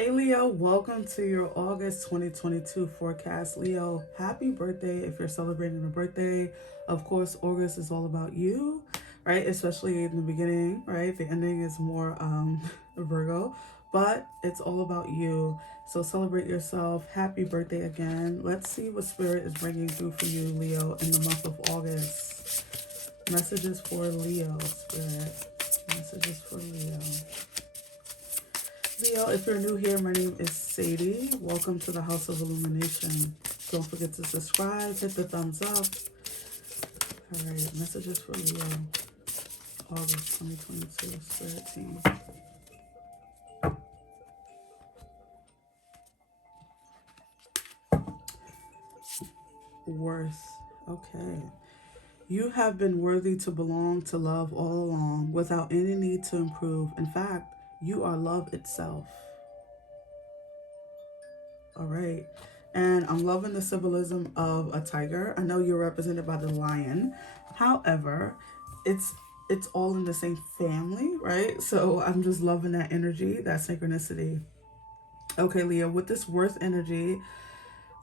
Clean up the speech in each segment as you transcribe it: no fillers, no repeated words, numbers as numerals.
Hey Leo, welcome to your August 2022 forecast. Leo, happy birthday if you're celebrating a birthday. Of course, August is all about you, right? Especially in the beginning, right? The ending is more Virgo, but it's all about you. So celebrate yourself. Happy birthday again. Let's see what Spirit is bringing through for you, Leo, in the month of August. Messages for Leo, Spirit. Messages for Leo. Leo, if you're new here, my name is Sadie. Welcome to the House of Illumination. Don't forget to subscribe, hit the thumbs up. All right, messages for Leo, August 2022, Spirit Team. Worth. Okay. You have been worthy to belong to love all along without any need to improve. In fact, you are love itself. All right. And I'm loving the symbolism of a tiger. I know you're represented by the lion. However, it's it's all in the same family, right? So I'm just loving that energy, that synchronicity. Okay, Leo, with this worth energy,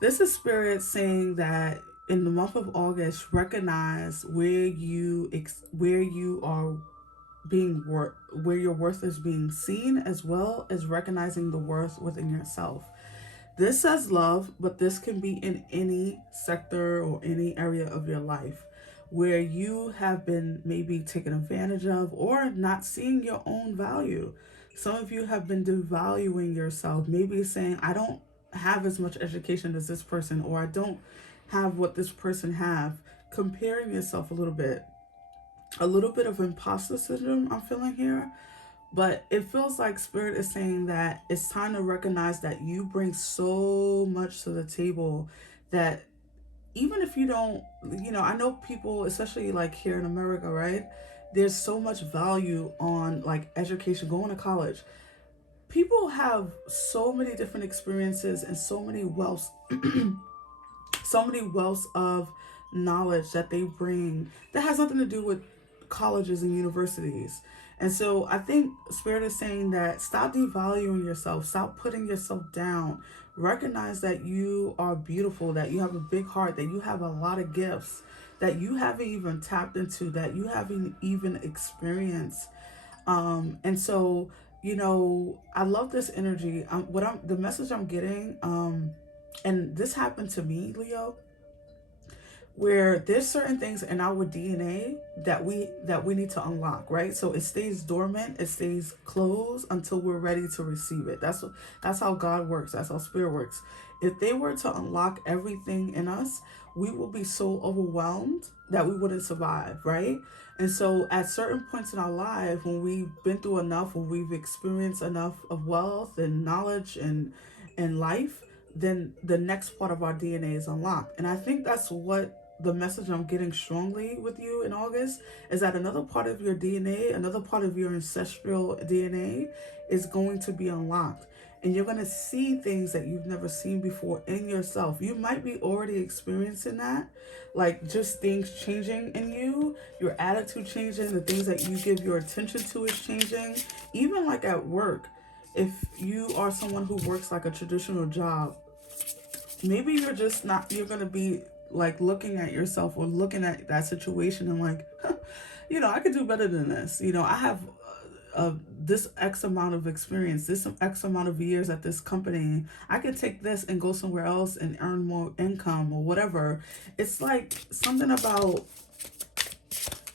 this is spirit saying that in the month of August, recognize where you are where your worth is being seen, as well as recognizing the worth within yourself. This says love, but this can be in any sector or any area of your life where you have been maybe taken advantage of or not seeing your own value. Some of you have been devaluing yourself, maybe saying, I don't have as much education as this person, or I don't have what this person have, comparing yourself a little bit of imposter syndrome I'm feeling here. But it feels like Spirit is saying that it's time to recognize that you bring so much to the table that even if you don't, I know people, especially like here in America, right? There's so much value on like education, going to college. People have so many different experiences and so many wealths of knowledge that they bring that has nothing to do with colleges and universities. And so I think Spirit is saying that stop devaluing yourself, stop putting yourself down. Recognize that you are beautiful, that you have a big heart, that you have a lot of gifts that you haven't even tapped into, that you haven't even experienced. And so, I love this energy. The message I'm getting, and this happened to me, Leo, where there's certain things in our DNA that we need to unlock, right? So it stays dormant, it stays closed until we're ready to receive it. That's how God works. That's how Spirit works. If they were to unlock everything in us, we will be so overwhelmed that we wouldn't survive, right? And so at certain points in our life, when we've been through enough, when we've experienced enough of wealth and knowledge and life, then the next part of our DNA is unlocked. And I think that's what the message I'm getting strongly with you in August is that another part of your DNA, another part of your ancestral DNA is going to be unlocked. And you're going to see things that you've never seen before in yourself. You might be already experiencing that, like just things changing in you, your attitude changing, the things that you give your attention to is changing. Even like at work, if you are someone who works like a traditional job, maybe you're going to be like looking at yourself or looking at that situation and like, huh, I could do better than this. I have this X amount of experience, this X amount of years at this company. I can take this and go somewhere else and earn more income or whatever. It's like something about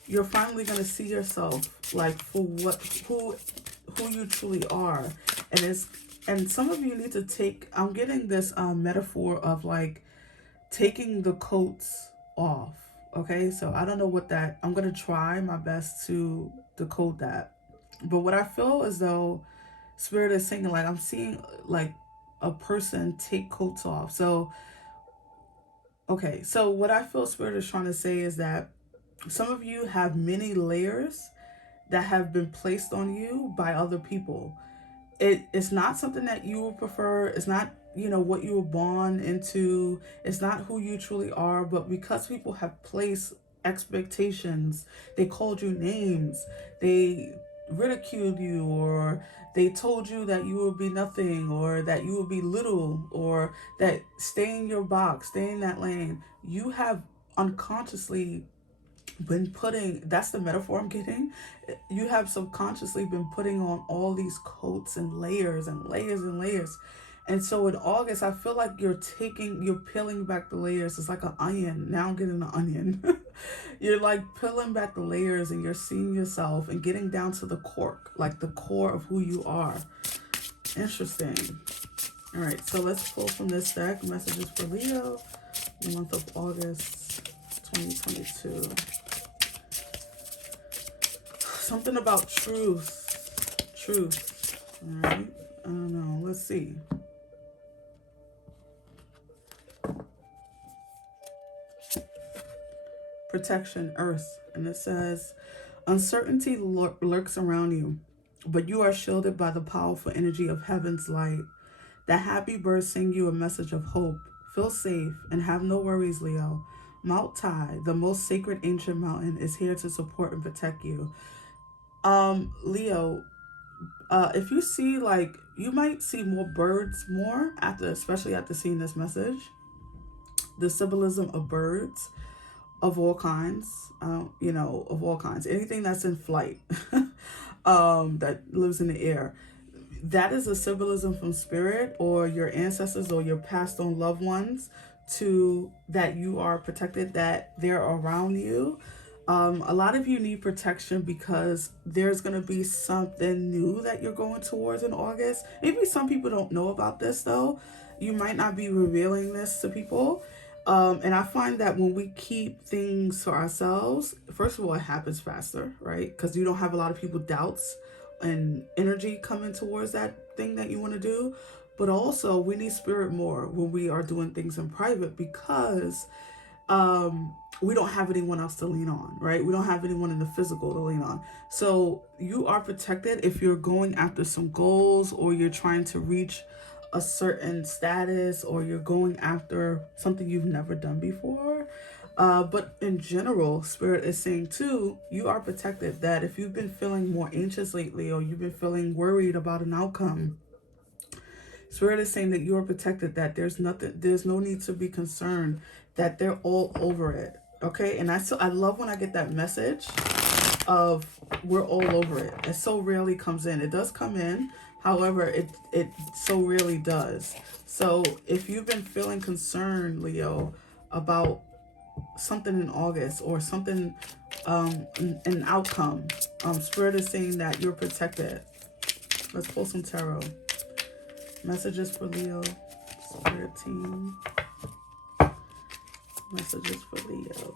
you're finally going to see yourself like for who you truly are. And some of you need to take, I'm getting this metaphor of like taking the coats off. Okay, so I don't know what that, I'm gonna try my best to decode that. But what I feel as though Spirit is saying, like I'm seeing like a person take coats off. So okay, so what I feel Spirit is trying to say is that some of you have many layers that have been placed on you by other people. It's not something that you would prefer. It's not, what you were born into. It's not who you truly are. But because people have placed expectations, they called you names, they ridiculed you, or they told you that you would be nothing, or that you would be little, or that stay in your box, stay in that lane, you have unconsciously been putting, that's the metaphor I'm getting, you have subconsciously been putting on all these coats and layers and layers and layers. And so in August, I feel like you're peeling back the layers. It's like an onion. Now I'm getting an onion. You're like peeling back the layers, and you're seeing yourself and getting down to the cork, like the core of who you are. Interesting. All right, so let's pull from this deck messages for Leo, the month of August 2022. Something about truth. Truth. All right. I don't know. Let's see. Protection, Earth. And it says, uncertainty lurks around you, but you are shielded by the powerful energy of heaven's light. The happy birds sing you a message of hope. Feel safe and have no worries, Leo. Mount Tai, the most sacred ancient mountain, is here to support and protect you. Leo, if you see, like, you might see more birds more after, especially after seeing this message. The symbolism of birds of all kinds, of all kinds, anything that's in flight, that lives in the air. That is a symbolism from spirit or your ancestors or your passed on loved ones, to that you are protected, that they're around you. A lot of you need protection because there's going to be something new that you're going towards in August. Maybe some people don't know about this though. You might not be revealing this to people. And I find that when we keep things to ourselves, first of all, it happens faster, right? Because you don't have a lot of people doubts and energy coming towards that thing that you want to do. But also, we need spirit more when we are doing things in private, because we don't have anyone else to lean on, right? We don't have anyone in the physical to lean on. So you are protected if you're going after some goals, or you're trying to reach a certain status, or you're going after something you've never done before. But in general, Spirit is saying too, you are protected, that if you've been feeling more anxious lately, or you've been feeling worried about an outcome, Spirit is saying that you are protected, that there's no need to be concerned, that they're all over it. Okay. And I love when I get that message of we're all over it. It so rarely comes in. It does come in. However, it so rarely does. So if you've been feeling concerned, Leo, about something in August, or something, an outcome, Spirit is saying that you're protected. Let's pull some tarot. Messages for Leo, Spirit team. Messages for Leo.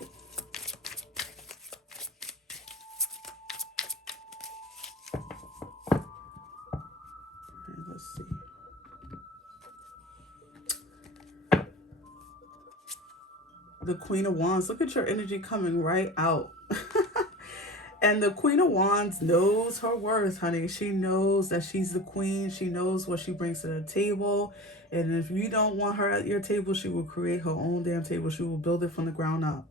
Let's see. The Queen of Wands. Look at your energy coming right out. And the Queen of Wands knows her worth, honey. She knows that she's the queen. She knows what she brings to the table. And if you don't want her at your table, she will create her own damn table. She will build it from the ground up.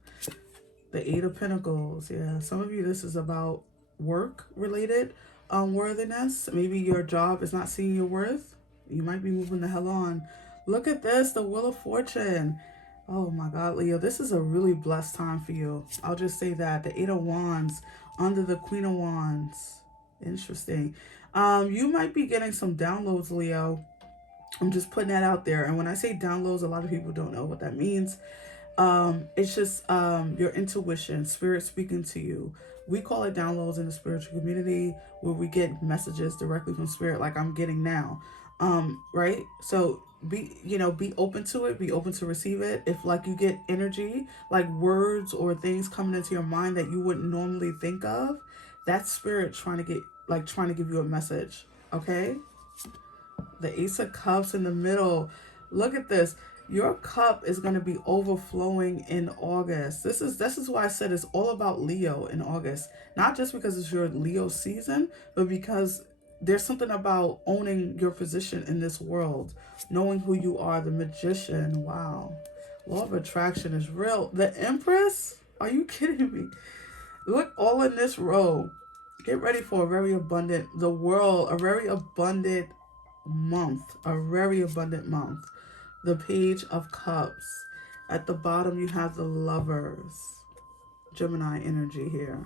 The Eight of Pentacles. Yeah, some of you, this is about work-related worthiness. Maybe your job is not seeing your worth. You might be moving the hell on. Look at this, the Wheel of Fortune. Oh my God, Leo, this is a really blessed time for you. I'll just say that. The Eight of Wands under the Queen of Wands. Interesting. You might be getting some downloads, Leo. I'm just putting that out there. And when I say downloads, a lot of people don't know what that means. It's just your intuition, spirit speaking to you. We call it downloads in the spiritual community, where we get messages directly from spirit, like I'm getting now. Right? So be open to it, be open to receive it. If like you get energy, like words or things coming into your mind that you wouldn't normally think of, that's spirit trying to give you a message. Okay? The Ace of Cups in the middle. Look at this. Your cup is going to be overflowing in August. This is why I said it's all about Leo in August. Not just because it's your Leo season, but because there's something about owning your position in this world, knowing who you are, the Magician. Wow. Law of attraction is real. The Empress? Are you kidding me? Look, all in this row. Get ready for a very abundant, the world, a very abundant month, a very abundant month. The Page of Cups. At the bottom, you have the Lovers, Gemini energy here.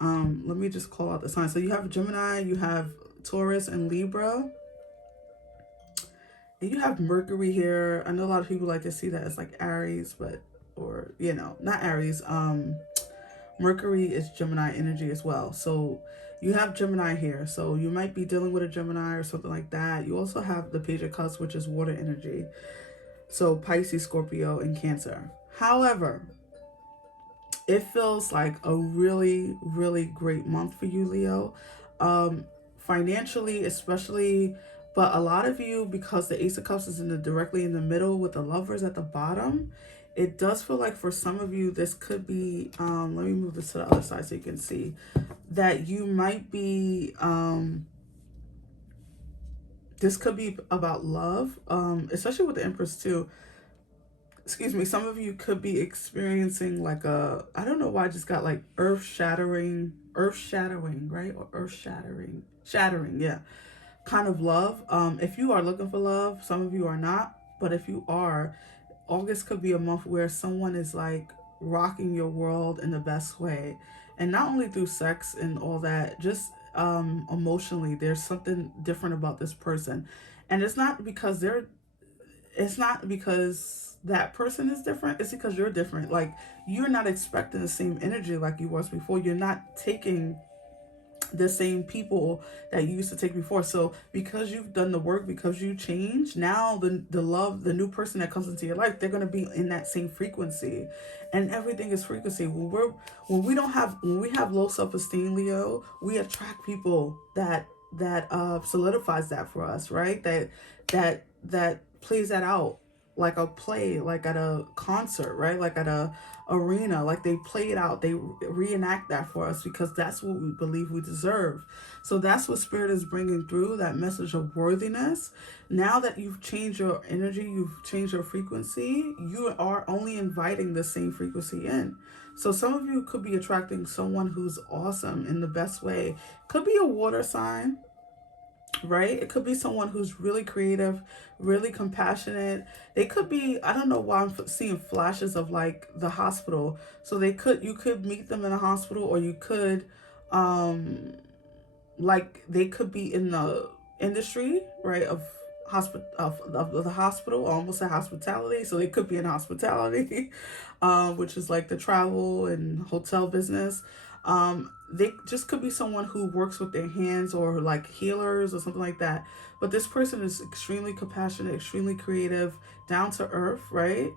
Let me just call out the signs. So you have Gemini, you have Taurus and Libra, and you have Mercury here. I know a lot of people like to see that as like Aries, but, or, you know, not Aries. Mercury is Gemini energy as well. So you have Gemini here. So you might be dealing with a Gemini or something like that. You also have the Page of Cups, which is water energy. So Pisces, Scorpio, and Cancer. However, it feels like a really, really great month for you, Leo. Financially, especially, but a lot of you, because the Ace of Cups is directly in the middle with the Lovers at the bottom, it does feel like for some of you, this could be, let me move this to the other side so you can see, that you might be, this could be about love, especially with the Empress too. Excuse me, some of you could be experiencing like a, I don't know why I just got like earth-shattering, right? Or shattering, yeah. Kind of love. If you are looking for love, some of you are not, but if you are, August could be a month where someone is like rocking your world in the best way. And not only through sex and all that, just emotionally, there's something different about this person. And it's not because that person is different, it's because you're different. Like, you're not expecting the same energy like you was before. You're not taking the same people that you used to take before. So because you've done the work, because you changed, now the love, the new person that comes into your life, they're going to be in that same frequency. And everything is frequency. When we have low self-esteem, Leo, we attract people that solidifies that for us, right? That plays that out like a play, like at a concert, right? Like at a arena, like they play it out, they reenact that for us, because that's what we believe we deserve. So that's what Spirit is bringing through, that message of worthiness. Now that you've changed your energy, you've changed your frequency, you are only inviting the same frequency in. So some of you could be attracting someone who's awesome in the best way. Could be a water sign, right? It could be someone who's really creative, really compassionate. They could be, I don't know why I'm seeing flashes of like the hospital. So you could meet them in a hospital, or you could, like they could be in the industry, right? Of the hospital, almost a hospitality. So they could be in hospitality, which is like the travel and hotel business. They just could be someone who works with their hands, or like healers or something like that. But this person is extremely compassionate, extremely creative, down to earth, right?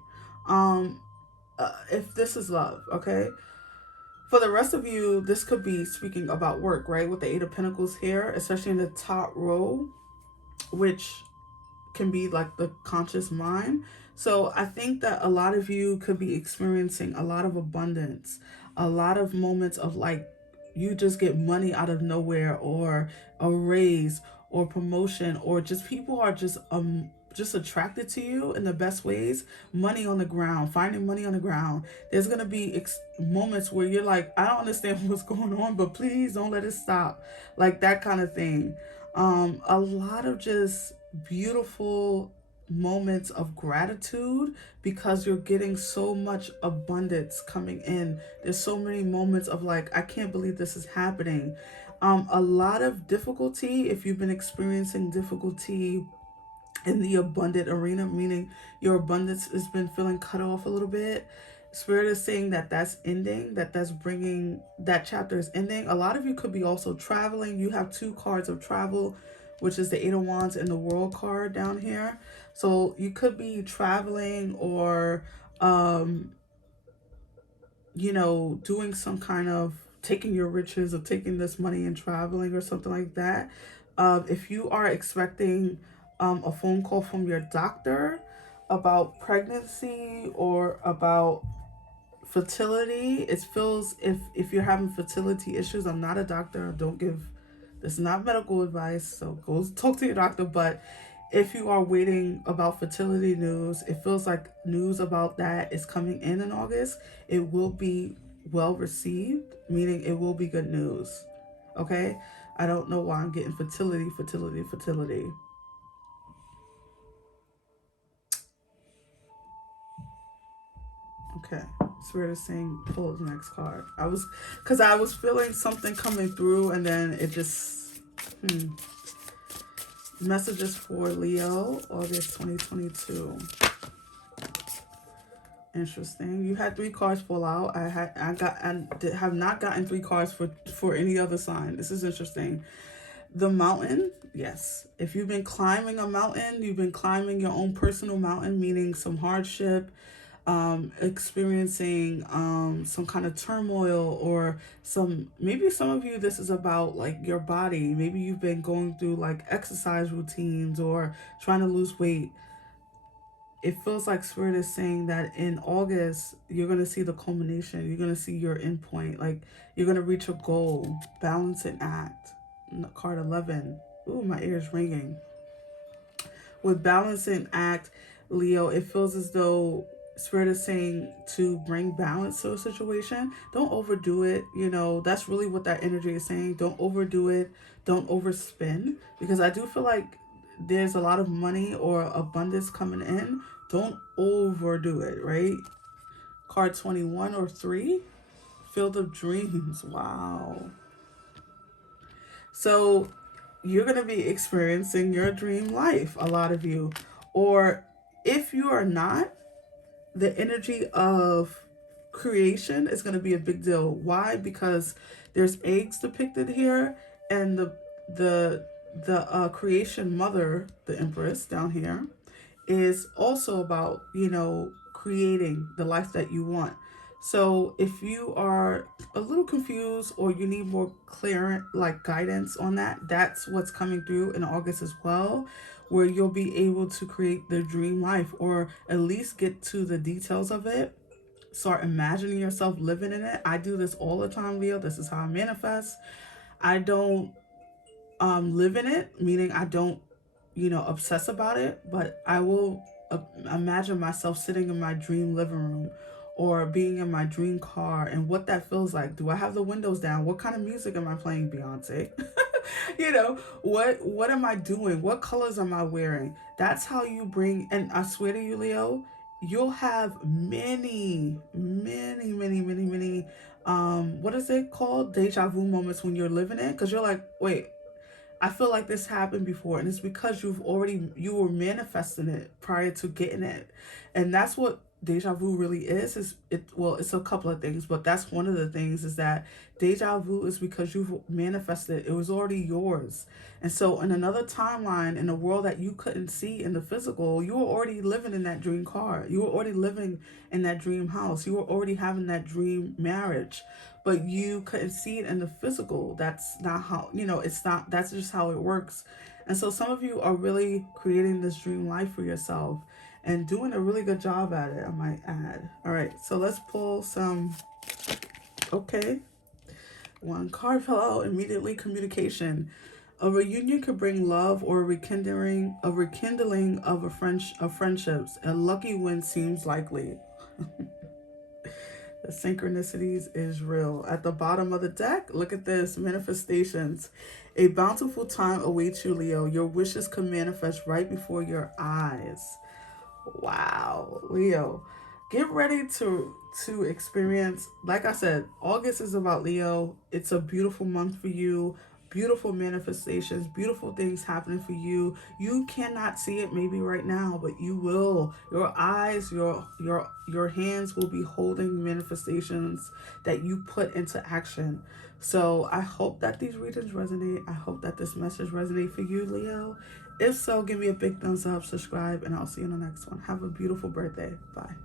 If this is love, okay? For the rest of you, this could be speaking about work, right? With the Eight of Pentacles here, especially in the top row, which can be like the conscious mind. So I think that a lot of you could be experiencing a lot of abundance, a lot of moments of like, you just get money out of nowhere, or a raise, or promotion, or just people are just attracted to you in the best ways. Money on the ground, finding money on the ground. There's gonna be moments where you're like, I don't understand what's going on, but please don't let it stop, like that kind of thing. A lot of just beautiful moments of gratitude, because you're getting so much abundance coming in. There's so many moments of like, I can't believe this is happening. A lot of difficulty, if you've been experiencing difficulty in the abundant arena, meaning your abundance has been feeling cut off a little bit. Spirit is saying that that's ending, that's bringing, that chapter is ending. A lot of you could be also traveling. You have two cards of travel, which is the Eight of Wands and the World card down here. So you could be traveling, or, doing some kind of taking your riches, or taking this money and traveling, or something like that. If you are expecting a phone call from your doctor about pregnancy, or about fertility, it feels, if you're having fertility issues, I'm not a doctor, this is not medical advice, so go talk to your doctor. But if you are waiting about fertility news, it feels like news about that is coming in August. It will be well received, meaning it will be good news. Okay? I don't know why I'm getting fertility, fertility, fertility. Okay. Spirit is saying pull the next card. Because I was feeling something coming through and then it just, Messages for Leo, August 2022. Interesting. You had 3 cards fall out. I have not gotten 3 cards for any other sign. This is interesting. The mountain, yes. If you've been climbing a mountain, you've been climbing your own personal mountain, meaning some hardship, experiencing some kind of turmoil, or maybe some of you, this is about like your body. Maybe you've been going through like exercise routines or trying to lose weight. It feels like Spirit is saying that in August, you're going to see the culmination. You're going to see your end point. Like, you're going to reach a goal. Balance and act. Card 11. Ooh, my ear is ringing. With balance and act, Leo, it feels as though Spirit is saying to bring balance to a situation. Don't overdo it. You know, that's really what that energy is saying. Don't overdo it. Don't overspend. Because I do feel like there's a lot of money or abundance coming in. Don't overdo it, right? Card 21 or 3. Field of Dreams. Wow. So you're going to be experiencing your dream life, a lot of you. Or if you are not, the energy of creation is going to be a big deal. Why? Because there's eggs depicted here, and the creation mother, the Empress down here, is also about, you know, creating the life that you want. So if you are a little confused or you need more clear like guidance on that, that's what's coming through in August as well, where you'll be able to create the dream life, or at least get to the details of it. Start imagining yourself living in it. I do this all the time, Leo. This is how I manifest. I don't live in it, meaning I don't, you know, obsess about it, but I will imagine myself sitting in my dream living room or being in my dream car, and what that feels like. Do I have the windows down? What kind of music am I playing, Beyonce? You know, what am I doing? What colors am I wearing? That's how you bring, and I swear to you, Leo, you'll have many, many, many, many, many, what is it called? Deja vu moments when you're living it, because you're like, wait, I feel like this happened before, and it's because you were manifesting it prior to getting it. And that's what deja vu really is well, it's a couple of things, but that's one of the things, is that deja vu is because you've manifested it. It was already yours. And so in another timeline, in a world that you couldn't see in the physical, you were already living in that dream car. You were already living in that dream house. You were already having that dream marriage, but you couldn't see it in the physical. That's not how, you know, it's not, that's just how it works. And so some of you are really creating this dream life for yourself and doing a really good job at it, I might add. All right, so let's pull some. Okay. One card fell out immediately. Communication. A reunion could bring love or a rekindling of friendships. A lucky win seems likely. The synchronicities is real. At the bottom of the deck, look at this. Manifestations. A bountiful time awaits you, Leo. Your wishes can manifest right before your eyes. Wow, Leo. Get ready to experience, like I said, August is about Leo. It's a beautiful month for you. Beautiful manifestations, beautiful things happening for you. You cannot see it maybe right now, but you will. Your eyes, your hands will be holding manifestations that you put into action. So I hope that these readings resonate. I hope that this message resonates for you, Leo. If so, give me a big thumbs up, subscribe, and I'll see you in the next one. Have a beautiful birthday. Bye.